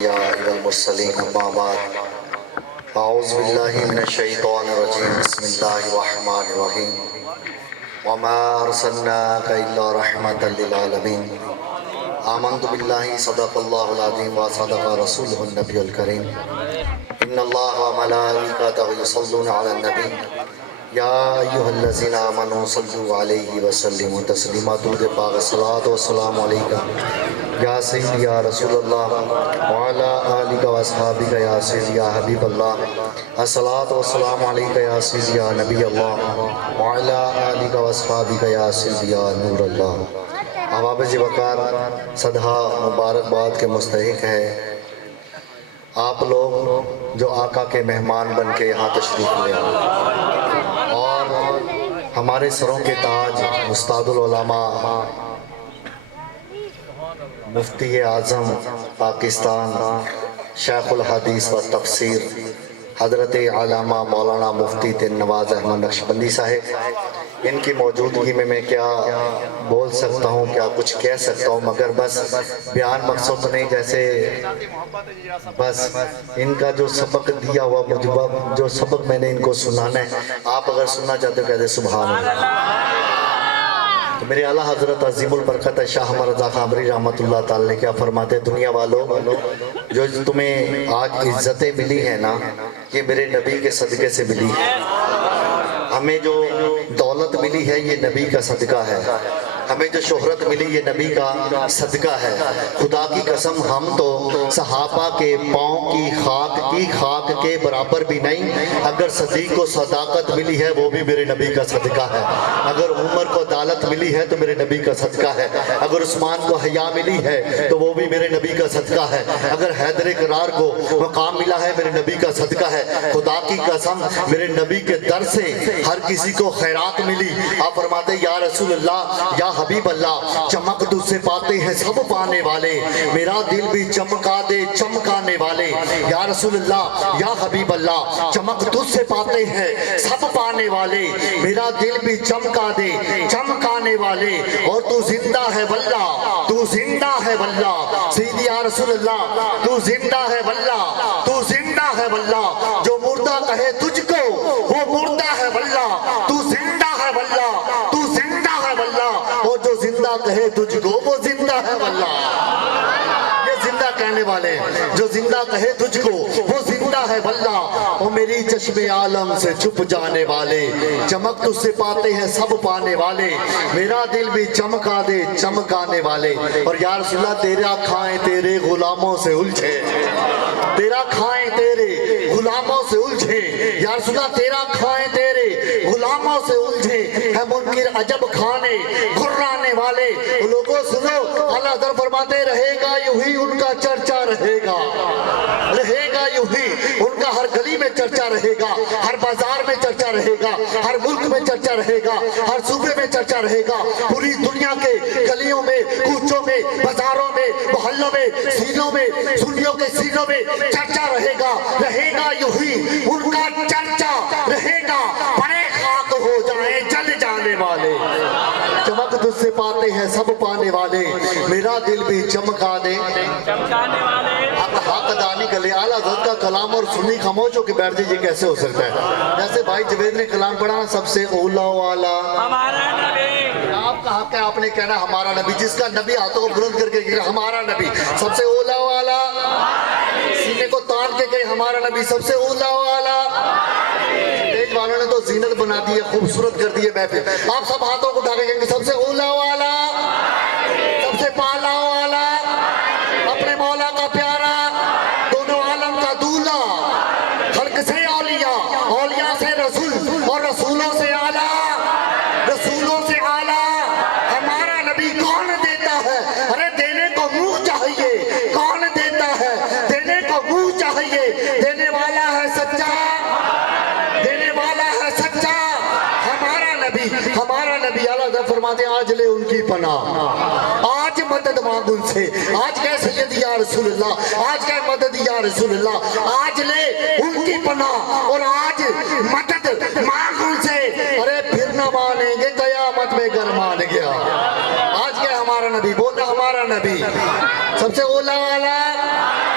یا المرسلین اما بعد اعوذ باللہ من الشیطان الرجیم بسم اللہ الرحمن الرحیم وما ارسلناک الا رحمتا للعالمین آمنت باللہ صدق اللہ العظیم وصدق رسولہ النبی الکریم ان اللہ وملائکتہ یصلون علی النبی یا ایہا الذین آمنوا صلوا علیہ وسلموا تسلیما درود پاک الصلاۃ والسلام علیکہ یا سیدی یا رسول اللہ وعلا آلک و اصحابک یا سیدی یا حبیب اللہ الصلاۃ والسلام علیکہ یا سیدی یا نبی اللہ وعلا آلک و اصحابک یا سیدی یا نور اللہ۔ عوابض وقار صدہا مبارکباد کے مستحق ہے آپ لوگ جو آقا کے مہمان بن کے یہاں تشریف لے اور ہمارے سروں کے تاج استاد العلماء مفتی اعظم پاکستان شیخ الحدیث و تفسیر حضرت علامہ مولانا مفتی تن نواز احمد نقشبندی صاحب، ان کی موجودگی میں کیا بول سکتا ہوں، کیا کچھ کہہ سکتا ہوں، مگر بس بیان مقصود نہیں، جیسے بس ان کا جو سبق دیا ہوا مجھے جو سبق میں نے ان کو سنانا ہے، آپ اگر سننا چاہتے ہو کہتے سبحان اللہ۔ تو میرے اعلیٰ حضرت عظیم البرکت شاہ مرزا خامری رحمت اللہ تعالی نے کیا فرماتے، دنیا والوں جو تمہیں آج عزتیں ملی ہیں نا، یہ میرے نبی کے صدقے سے ملی ہے۔ ہمیں جو دولت ملی ہے یہ نبی کا صدقہ ہے، ہمیں جو شہرت ملی یہ نبی کا صدقہ ہے۔ خدا کی قسم ہم تو صحابہ کے پاؤں کی خاک کے برابر بھی نہیں، اگر صدیق کو صداقت ملی ہے وہ بھی میرے نبی کا صدقہ ہے، اگر عمر کو عدالت ملی ہے تو میرے نبی کا صدقہ ہے، اگر عثمان کو حیا ملی ہے تو وہ بھی میرے نبی کا صدقہ ہے، اگر حیدر کرار کو مقام ملا ہے میرے نبی کا صدقہ ہے۔ خدا کی قسم میرے نبی کے در سے ہر کسی کو خیرات ملی۔ آپ فرماتے یا رسول اللہ یا حبیب اللہ، چمک تجھ سے پاتے ہیں سب پانے والے، میرا دل بھی چمکا دے چمکانے والے۔ یا رسول اللہ یا حبیب اللہ، چمک تجھ سے پاتے ہیں سب پانے والے، میرا دل بھی چمکا دے چمکانے والے، اور تو زندہ ہے واللہ تو زندہ ہے واللہ۔ سیدی یا رسول اللہ تو زندہ ہے واللہ تو زندہ ہے واللہ، جو مردہ کہے تجھ کو وہ مردہ ہے واللہ، تو زندہ ہے واللہ تو زندہ ہے واللہ، اور جو زندہ کہے تجھ کو وہ زندہ ہے واللہ۔ یہ زندہ کہنے والے، جو زندہ کہے تجھ کو وہ زندہ ہے واللہ، اور میری چشم عالم سے چھپ جانے والے، چمک تجھ سے پاتے ہیں سب پانے والے، میرا دل بھی چمکا دے چمکانے والے۔ اور یا رسول اللہ تیرا کھائیں تیرے غلاموں سے الجھے، تیرا کھائیں تیرے غلاموں سے الجھے، یا رسول اللہ تیرا کھائیں تیرے غلاموں سے الجھے، ہے منکر عجب کھانے گھرانے والے۔ لوگوں سنو، اللہ در فرماتے رہے گا یوں ہی ان کا چرچا رہے گا، رہے گا یوں ہی ان کا، ہر گلی میں چرچا رہے گا، ہر بازار میں چرچا رہے گا، ہر ملک میں چرچا رہے گا، ہر صوبے میں چرچا رہے گا، پوری دنیا کے گلیوں میں کوچوں میں بازاروں میں محلوں میں سینوں میں سنیوں کے سینوں میں چرچا رہے گا یوں ہی ان کا چرچا رہے گا، بڑے خاک ہو جائیں جل جانے والے، چمک تجھ سے پاتے ہیں سب پانے والے، میرا دل بھی چمکا دے چمکانے والے۔ آپ حق دانی کے لئے اعلیٰ حضرت کا کلام اور سنی خاموش ہو کے بیٹھ جائے، یہ کیسے ہو سکتا ہے؟ جیسے بھائی جوید نے کلام پڑھا، سب سے اولا والا ہمارا نبی، آپ کا حق ہے آپ نے کہنا ہمارا نبی، جس کا نبی ہاتھوں کو بلند کر کے کہا ہمارا نبی، سب سے اولا والا، سینے کو تان کے کہے ہمارا نبی، سب سے اولا والا۔ اسٹیج والوں نے تو زینت بنا دی ہے، خوبصورت کر دی ہے محفل، آپ سب ہاتھوں کو اٹھا کے کہیں گے سب سے اولا والا، سب سے پالا والا، اپنے مولا کا پیارا، دونوں عالم کا دولہ، خلق سے اولیاء، اولیاء سے رسول، اور رسولوں سے اعلیٰ، رسولوں سے اعلیٰ، ہمارا نبی کون دیتا ہے؟ ارے دینے کو منہ چاہیے، کون دیتا ہے؟ دینے کو منہ چاہیے، دینے والا ہے سچا، دینے والا ہے سچا، ہمارا نبی اعلیٰ فرماتے ہیں آج لے ان کی پناہ، آج مدد مانگ ان سے، آج کہے سید یا رسول اللہ، آج کہے مدد یا رسول اللہ، آج لے ان کی پناہ اور آج مدد مانگ ان سے، ارے پھر نہ مانیں گے قیامت میں گر مان گیا۔ آج کہے ہمارا نبی، بولنا ہمارا نبی، سب سے اولا والا،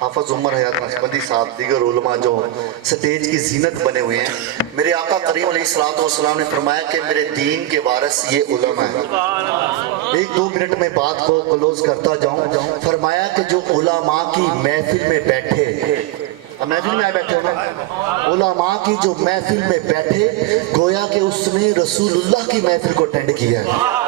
حافظ عمر حیات نقشبندی صاحب، دیگر علماء جو سٹیج کی زینت بنے ہوئے ہیں، میرے آقا کریم علیہ السلام نے فرمایا کہ میرے دین کے وارث یہ علماء ہیں۔ ایک دو منٹ میں بات کو کلوز کرتا جاؤں۔ فرمایا کہ جو علماء کی محفل میں بیٹھے، محفل میں آئے بیٹھے ہو، علماء کی جو محفل میں بیٹھے، گویا کہ اس نے رسول اللہ کی محفل کو اٹینڈ کیا ہے۔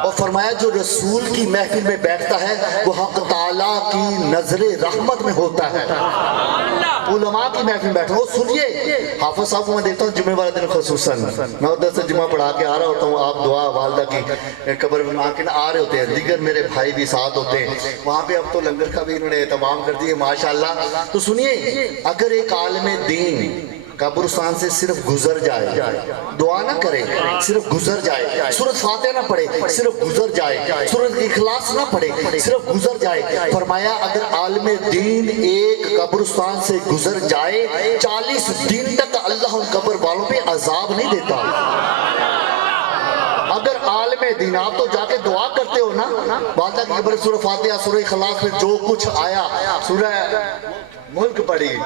اور فرمایا جو رسول کی محفل میں بیٹھتا ہے وہ حق تعالیٰ کی نظر رحمت میں ہوتا ہے۔ علماء کی محفل میں بیٹھا ہو، سنیے حافظ صاحب کو میں دیکھتا ہوں جمعہ والے دن خصوصاً، میں ادھر سے جمعہ پڑھا کے آ رہا ہوتا ہوں، آپ دعا والدہ کی قبر میں آ کے آ رہے ہوتے ہیں، دیگر میرے بھائی بھی ساتھ ہوتے ہیں وہاں پہ۔ اب تو لنگر کا بھی انہوں نے اہتمام کر دیا ماشاءاللہ۔ تو سنیے، اگر ایک عالم دین قبرستان سے صرف گزر جائے، دعا نہ کرے، صرف گزر جائے، سورۃ فاتحہ نہ پڑھے، صرف گزر جائے، سورۃ اخلاص نہ پڑھے، صرف گزر جائے، فرمایا اگر عالم دین ایک قبرستان سے گزر جائے 40 دن تک اللہ ان قبر والوں پہ عذاب نہیں دیتا۔ اگر عالم دین، آپ تو جا کے دعا کرتے ہو نا، والدہ کی قبر سورۃ فاتحہ، سورۃ اخلاص میں جو کچھ آیا، سورہ ملک پڑھی،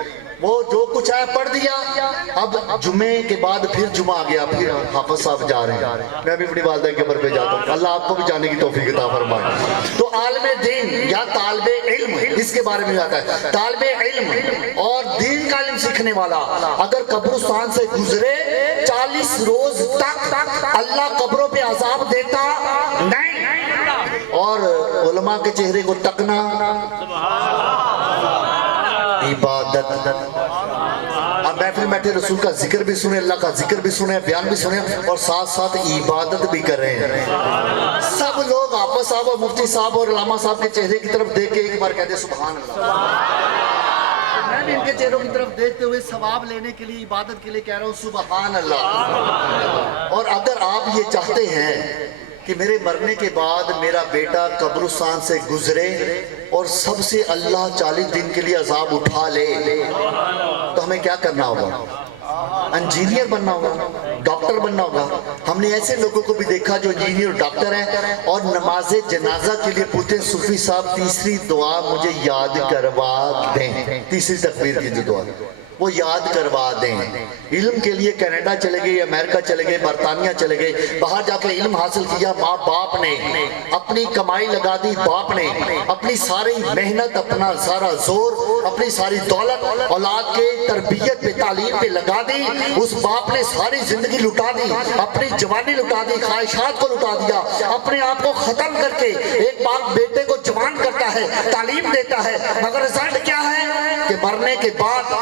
وہ جو کچھ آیا پڑھ دیا۔ اب جمعے کے بعد پھر جمعہ آ گیا، پھر حافظ صاحب جا رہے ہیں، میں ابھی اپنی والدہ کے قبر پہ جاتا ہوں، اللہ آپ کو بھی جانے کی توفیق عطا فرمائے۔ تو عالم دین یا طالب علم، اس کے بارے میں آتا ہے، طالب علم اور دین کا علم سیکھنے والا اگر قبرستان سے گزرے 40 روز تک اللہ قبروں پہ عذاب دیتا نہیں۔ اور علماء کے چہرے کو تکنا عبادت۔ اب محفل بیٹھے رسول کا ذکر بھی سنے، اللہ کا ذکر بھی سنے، بیان بھی سنے، اور ساتھ ساتھ عبادت بھی کر رہے ہیں۔ سب لوگ حافظ صاحب اور مفتی صاحب اور علامہ صاحب کے چہرے کی طرف دیکھ کے ایک بار کہتے ہیں سبحان اللہ۔ میں بھی ان کے چہروں کی طرف دیکھتے ہوئے ثواب لینے کے لیے، عبادت کے لیے کہہ رہا ہوں سبحان اللہ۔ اور اگر آپ یہ چاہتے ہیں کہ میرے مرنے کے بعد میرا بیٹا قبرستان سے گزرے اور سب سے اللہ 40 دن کے لیے عذاب اٹھا لے، تو ہمیں کیا کرنا ہوگا؟ انجینئر بننا ہوگا، ڈاکٹر بننا ہوگا۔ ہم نے ایسے لوگوں کو بھی دیکھا جو انجینئر ڈاکٹر ہیں اور نماز جنازہ کے لیے پوچھتے ہیں صوفی صاحب تیسری دعا مجھے یاد کروا دیں، تیسری تکبیر کی جو دعا وہ یاد کروا دیں۔ علم کے لیے کینیڈا چلے گئے، امریکہ چلے گئے، برطانیہ چلے گئے، باہر جا کے علم حاصل کیا، ماں باپ نے اپنی کمائی لگا دی، باپ نے اپنی ساری محنت، اپنا سارا زور، اپنی ساری دولت اولاد کے تربیت پہ، تعلیم پہ لگا دی۔ اس باپ نے ساری زندگی لٹا دی، اپنی جوانی لٹا دی، خواہشات کو لٹا دیا، اپنے آپ کو ختم کر کے ایک باپ بیٹے کو جوان کرتا ہے، تعلیم دیتا ہے، مگر رزلٹ کیا ہے کہ مرنے کے بعد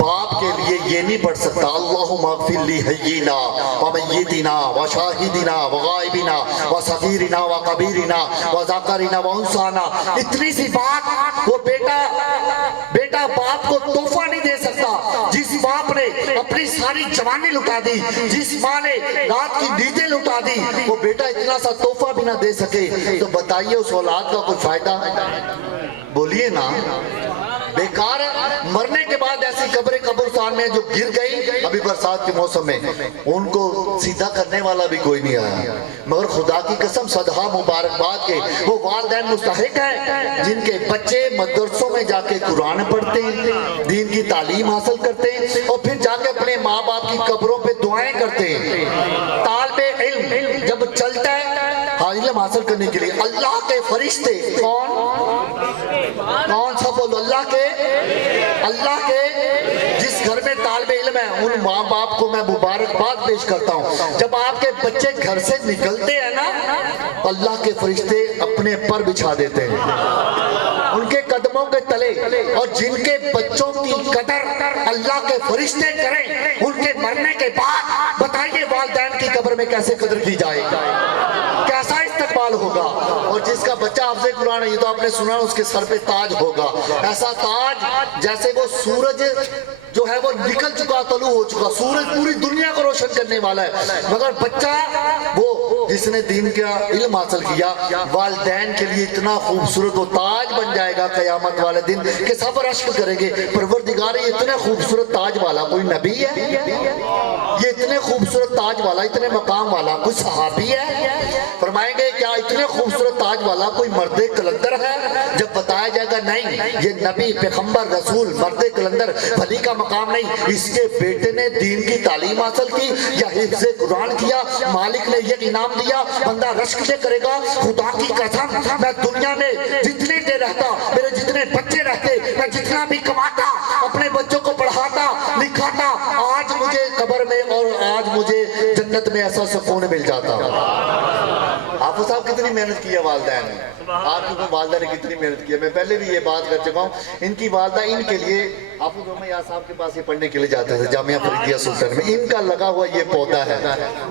باپ کے لیے یہ نہیں پڑھ سکتا اللہم اغفر لی حیینا ومیتنا وشاہدنا وغائبنا وصغیرنا وکبیرنا وذکرنا وانثانا۔ اتنی سی بات وہ بیٹا باپ کو تحفہ نہیں دے سکتا۔ جس باپ نے اپنی ساری جوانی لٹا دی، جس ماں نے رات کی نیندیں لٹا دی، وہ بیٹا اتنا سا تحفہ بھی نہ دے سکے، تو بتائیے اس اولاد کا کوئی فائدہ؟ بولیے نا، بیکار ہے۔ مرنے کے بعد ایسی قبرستان میں جو گر گئی ابھی برسات کے موسم میں، ان کو سیدھا کرنے والا بھی کوئی نہیں آیا، مگر خدا کی قسم صدہا مبارکباد کے وہ والدین مستحق ہیں جن کے بچے مدرسوں میں جا کے قرآن پڑھتے ہیں، دین کی تعلیم حاصل کرتے ہیں، اور پھر جا کے اپنے ماں باپ کی قبروں پہ دعائیں کرتے ہیں۔ طالب علم جب چلتا ہے علم حاصل کرنے کے لیے، اللہ کے فرشتے کون سا بولو، اللہ کے جس گھر میں طالب علم ہے ان ماں باپ کو میں مبارکباد پیش کرتا ہوں۔ جب آپ کے بچے گھر سے نکلتے ہیں نا، اللہ کے فرشتے اپنے پر بچھا دیتے ہیں ان کے قدموں کے تلے، اور جن کے بچوں کی قدر اللہ کے فرشتے کریں ان کے مرنے کے بعد، بتائیے والدین کی قبر میں کیسے قدر کی جائے گا، کیسا استقبال ہوگا۔ اور جس کا بچہ حافظ قرآن ہے، یہ تو آپ نے سنا، اس کے سر پہ تاج ہوگا، ایسا تاج جیسے وہ سورج جو ہے وہ نکل چکا، طلوع ہو چکا، سورج پوری دنیا کو روشن کرنے والا ہے، مگر بچہ وہ جس نے دین کا علم حاصل کیا، والدین کے لیے اتنا خوبصورت وہ تاج بن جائے گا قیامت والے دن کہ سب رشک کریں گے پروردگار یہ اتنے خوبصورت تاج والا کوئی نبی ہے، یہ اتنے خوبصورت تاج والا، اتنے مقام والا کوئی صحابی ہے؟ فرمائیں گے کیا اتنے خوبصورت تاج والا کوئی مرد کلندر ہے؟ جب بتایا جائے گا نہیں، یہ نبی پیغمبر رسول مرد کلندر ولی کا مقام نہیں۔ اس کے بیٹے نے دین کی تعلیم حاصل کی یا حفظ قرآن کیا، مالک نے یہ انعام دیا، بندہ رشک سے کرے گا۔ خدا کی قسم میں دنیا میں جتنی دیر رہتا، میرے جتنے بچے رہتے، میں جتنا بھی کماتا، اپنے بچوں کو پڑھاتا لکھاتا، آج مجھے قبر میں اور آج مجھے جنت میں ایسا سکون مل جاتا۔ حافظ صاحب کتنی محنت کی ہے والدین نے، آپ کی والدہ نے کتنی محنت کی ہے۔ میں پہلے بھی یہ بات کر چکا ہوں، ان کی والدہ ان کے لیے حافظ محمد یار صاحب کے پاس یہ پڑھنے کے لیے جاتے تھے جامعہ فریدیہ سلطان میں، ان کا لگا ہوا یہ پودا ہے۔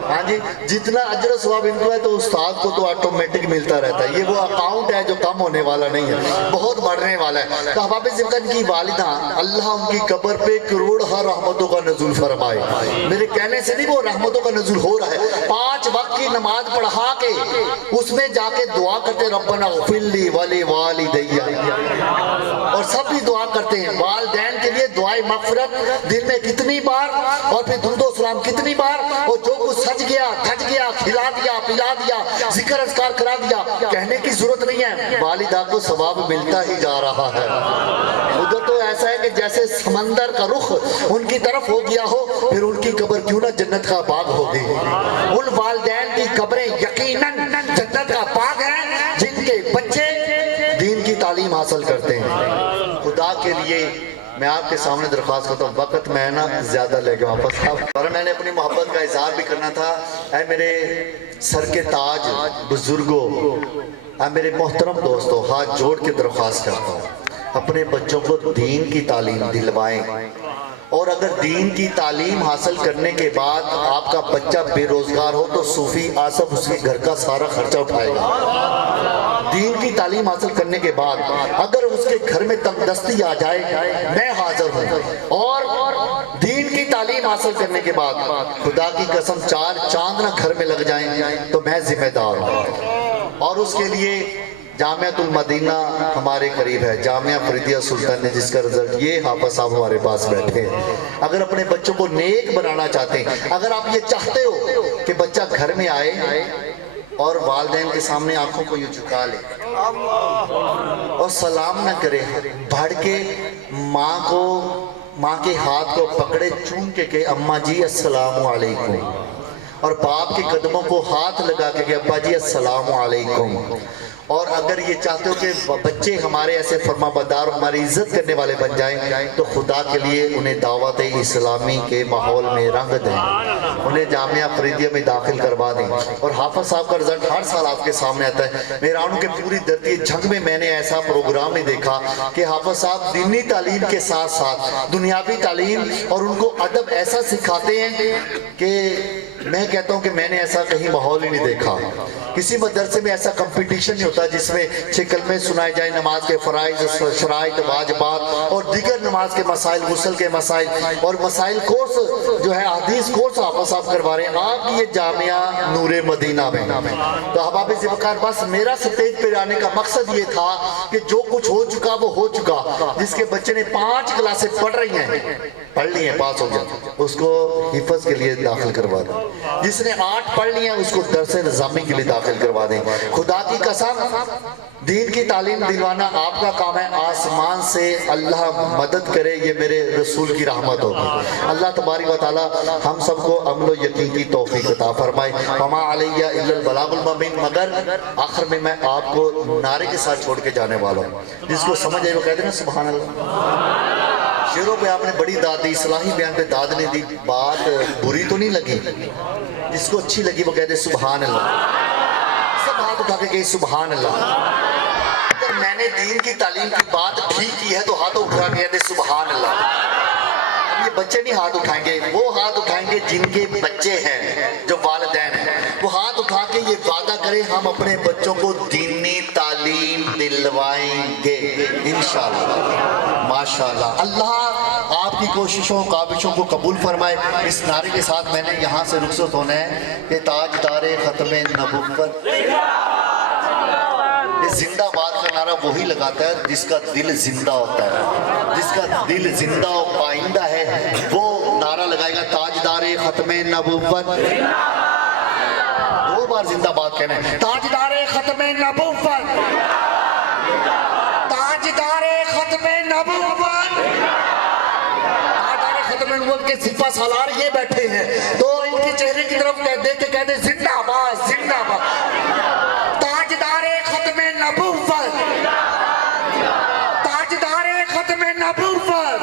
ہاں جی، جتنا اجر و ثواب ان کو ہے تو استاد کو تو آٹومیٹک ملتا رہتا ہے، یہ وہ اکاؤنٹ ہے جو کم ہونے والا نہیں ہے، بہت بڑھنے والا ہے۔ تو احباب ذکر کی والدہ، اللہ ان کی قبر پہ کروڑہ رحمتوں کا نزول فرمائے۔ میرے کہنے سے نہیں، وہ رحمتوں کا نزول ہو رہا ہے۔ 5 وقت کی نماز پڑھا کے اس میں جا کے دعا کرتے ربنا اغفر لی ولی والدی، اور سب بھی دعا کرتے ہیں والدین کے لیے دعائے مغفرت دل میں کتنی بار، اور پھر درود و سلام کتنی بار، اور جو کچھ سج گیا تھج گیا، کھلا دیا پلا دیا، ذکر اذکار کرا دیا، کہنے کی ضرورت نہیں ہے، والدہ کو ثواب ملتا ہی جا رہا ہے۔ ادھر تو ایسا ہے کہ جیسے سمندر کا رخ ان کی طرف ہو گیا ہو، پھر ان کی قبر کیوں نہ جنت کا باغ ہوگی۔ ان والدین کی قبریں یقیناً جنت کا باغ ہے جن کے بچے دین کی تعلیم حاصل کرتے ہیں۔ خدا کے لیے میں آپ کے سامنے درخواست کرتا ہوں، وقت میں نا زیادہ لے گیا واپس صاحب، اور میں نے اپنی محبت کا اظہار بھی کرنا تھا۔ اے میرے سر کے تاج بزرگوں، اے میرے محترم دوستوں، ہاتھ جوڑ کے درخواست کرتا ہوں، اپنے بچوں کو دین کی تعلیم دلوائیں، اور اگر دین کی تعلیم حاصل کرنے کے بعد آپ کا بچہ بے روزگار ہو تو صوفی آصف اس کے گھر کا سارا خرچہ اٹھائے گا۔ دین کی تعلیم حاصل کرنے کے بعد اگر اس کے گھر میں تنگ دستی آ جائے، میں حاضر ہوں، اور دین کی تعلیم حاصل کرنے کے بعد خدا کی قسم 4 چاند نہ گھر میں لگ جائیں تو میں ذمہ دار ہوں۔ اور اس کے لیے جامعۃ المدینہ ہمارے قریب ہے، جامعہ فریدیہ سلطان نے جس کا رزلٹ یہ حافظ صاحب ہمارے پاس بیٹھے ہیں۔ اگر اپنے بچوں کو نیک بنانا چاہتے ہیں، اگر آپ یہ چاہتے ہو کہ بچہ گھر میں آئے اور والدین کے سامنے آنکھوں کو یوں جھکا لے اور سلام نہ کرے، بڑھ کے ماں کے ہاتھ کو پکڑے، چوم کے کہ اماں جی السلام علیکم، اور باپ کے قدموں کو ہاتھ لگا کے کہ ابا جی السلام علیکم۔ اور اگر یہ چاہتے ہو کہ بچے ہمارے ایسے فرما بردار، ہماری عزت کرنے والے بن جائیں، تو خدا کے لیے انہیں دعوت اسلامی کے ماحول میں رنگ دیں، انہیں جامعہ فریدیہ میں داخل کروا دیں۔ اور حافظ صاحب کا رزلٹ ہر سال آپ کے سامنے آتا ہے۔ میرانوں کے پوری دھرتی جھنگ میں میں نے ایسا پروگرام نہیں دیکھا کہ حافظ صاحب دینی تعلیم کے ساتھ ساتھ دنیاوی تعلیم اور ان کو ادب ایسا سکھاتے ہیں کہ میں کہتا ہوں کہ میں نے ایسا کہیں ماحول ہی نہیں دیکھا۔ کسی مدرسے میں ایسا کمپٹیشن نہیں ہوتا جس میں 6 کلمے سنائے جائیں، نماز کے فرائض، شرائط، واجبات اور دیگر نماز کے مسائل، غسل کے مسائل اور مسائل کورس جو ہے حدیث کورس حافظ صاحب کروا رہے ہیں آپ یہ جامعہ نور مدینہ میں۔ تو احباب ذوالفقار، بس میرا سٹیج پہ آنے کا مقصد یہ تھا کہ جو کچھ ہو چکا وہ ہو چکا۔ جس کے بچے نے 5 کلاسیں پڑھ رہی ہیں، پڑھ لی ہیں، پاس ہو گیا، اس کو حفظ کے لیے داخل کروا دیں۔ جس نے 8 پڑھ لی ہیں اس کو درس نظامی کے لیے داخل کروا دیں۔ خدا کی قسم دین کی تعلیم دلوانا آپ کا کام ہے، آسمان سے اللہ مدد کرے، یہ میرے رسول کی رحمت ہوگی۔ اللہ تبارک و تعالی ہم سب کو عمل و یقین کی توفیق عطا فرمائے۔ وما علیہ الا البلاغ المبین۔ مگر آخر میں آپ کو نعرے کے ساتھ چھوڑ کے جانے والا ہوں، جس کو سمجھ آئے وہ کہہ دینا سبحان اللہ۔ شعروں پہ آپ نے بڑی داد دی، اصلاحی بیان پہ داد نہیں دی، بات بری تو نہیں لگی؟ جس کو اچھی لگی وہ کہہ دے سبحان اللہ، سب ہاتھ اٹھا کے کہے سبحان اللہ۔ اگر میں نے دین کی تعلیم کی بات ٹھیک کی ہے تو ہاتھ اٹھا کے کہہ دے سبحان اللہ۔ اب یہ بچے نہیں ہاتھ اٹھائیں گے، وہ ہاتھ اٹھائیں گے جن کے بچے ہیں، جو والدین ہیں، وہ ہاتھ اٹھا کے یہ وعدہ کریں ہم اپنے بچوں کو دینی تعلیم دلوائیں گے انشاءاللہ۔ ماشاءاللہ، اللہ آپ کی کوششوں کاوشوں کو قبول فرمائے۔ اس نعرے کے ساتھ میں نے یہاں سے رخصت ہونا ہے کہ تاجدار ختم نبوت، یہ زندہ باد کا نعرہ وہی لگاتا ہے جس کا دل زندہ ہوتا ہے، جس کا دل زندہ و پائندہ ہے وہ نعرہ لگائے گا تاجدار ختم نبوت۔ 2 بار زندہ باد کہنا ہے، تاجدار ختم نبوت، تاجدار نبوت تاجدار ختم نبوت کے سپہ سالار یہ بیٹھے ہیں تو ان کے چہرے کی طرف دیکھ کے کہتے زندہ باد زندہ باد تاجدار ختم نبوت تاجدار ختم نبوت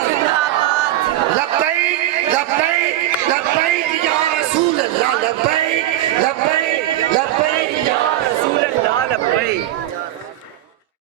لبیک لبیک لبیک یا رسول اللہ لبیک